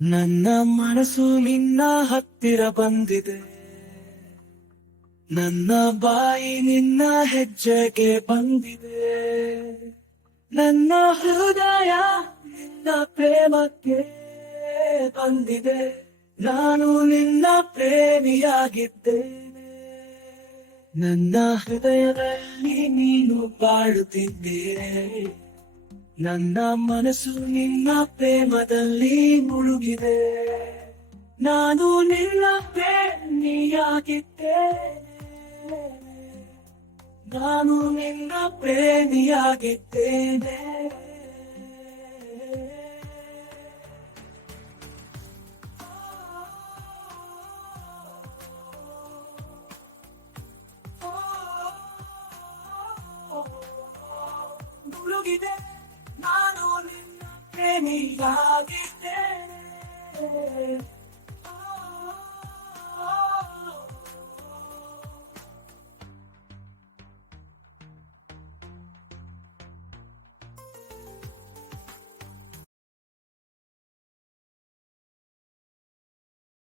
ನನ್ನ ಮನಸ್ಸು ನಿನ್ನ ಹತ್ತಿರ ಬಂದಿದೆ. ನನ್ನ ಬಾಯಿ ನಿನ್ನ ಹೆಜ್ಜೆಗೆ ಬಂದಿದೆ. ನನ್ನ ಹೃದಯ ನಿನ್ನ ಪ್ರೇಮಕ್ಕೆ ಬಂದಿದೆ. ನಾನು ನಿನ್ನ ಪ್ರೇಮಿಯಾಗಿದ್ದೇನೆ. ನನ್ನ ಹೃದಯದಲ್ಲಿ ನೀನು ಬಾಳುತ್ತಿದ್ದೇನೆ. ನನ್ನ ಮನಸ್ಸು ನಿನ್ನ ಪ್ರೇಮದಲ್ಲಿ ಮುಳುಗಿದೆ. ನಾನು ನಿನ್ನ ಪ್ರೇಮಿಯಾಗಿದ್ದೇನೆ. ನಾನು ನಿನ್ನ ಪ್ರೇಮಿಯಾಗಿದ್ದೇನೆ. ಮುಳುಗಿದೆ. 나는 내미라기 때문에